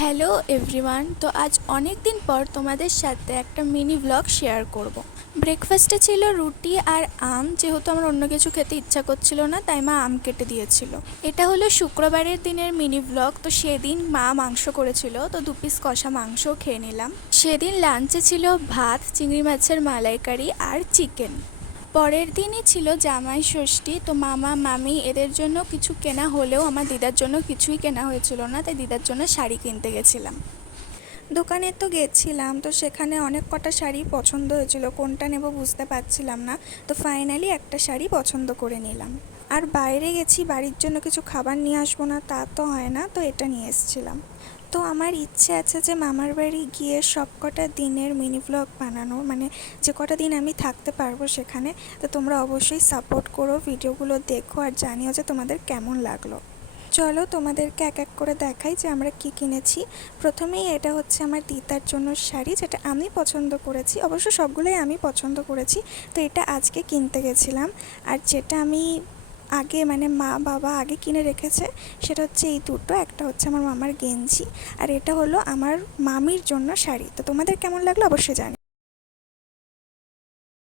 Hello everyone. তো আজ অনেক দিন পর তোমাদের সাথে একটা মিনি ব্লগ শেয়ার করব। ব্রেকফাস্টে ছিল রুটি আর আম, যেহেতু আমার অন্য কিছু খেতে ইচ্ছা করছিল না তাই মা আম কেটে দিয়েছিল। এটা হলো শুক্রবারের দিনের মিনি ব্লগ। তো সেদিন মা মাংস করেছিল, তো 2 পিস কষা মাংসও খেয়ে নিলাম। সেদিন লাঞ্চে ছিল ভাত, চিংড়ি মাছের মালাইকারি আর চিকেন। পরের দিনই ছিল জামাই ষষ্ঠী। তো মামা মামি এদের জন্য কিছু কেনা হলেও আমার দিদার জন্য কিছুই কেনা হয়েছিল না, তাই দিদার জন্য শাড়ি কিনতে গেছিলাম। দোকানে তো গেছিলাম, তো সেখানে অনেক কটা শাড়ি পছন্দ হয়েছিল, কোনটা নেব বুঝতে পারছিলাম না। তো ফাইনালি একটা শাড়ি পছন্দ করে নিলাম। আর বাইরে গেছি, বাড়ির জন্য কিছু খাবার নিয়ে আসবো না তা তো হয় না, তো এটা নিয়ে এসেছিলাম। তো আমার ইচ্ছে আছে যে মামার বাড়ি গিয়ে সব কটা দিনের মিনি ব্লগ বানানোর, মানে যে কটা দিন আমি থাকতে পারবো সেখানে। তো তোমরা অবশ্যই সাপোর্ট করো, ভিডিওগুলো দেখো আর জানিও যে তোমাদের কেমন লাগলো। চলো তোমাদেরকে এক এক করে দেখাই যে আমরা কি কিনেছি। প্রথমেই এটা হচ্ছে আমার দিদার জন্য শাড়ি, যেটা আমি পছন্দ করেছি, অবশ্য সবগুলোই আমি পছন্দ করেছি। তো এটা আজকে কিনতে গেছিলাম। আর যেটা আমি আগে মানে মা বাবা আগে কিনে রেখেছে সেটা হচ্ছে এই দুটো, একটা হচ্ছে আমার মামার গেঞ্জি আর এটা হলো আমার মামির জন্য শাড়ি। তো তোমাদের কেমন লাগলো অবশ্যই জানি।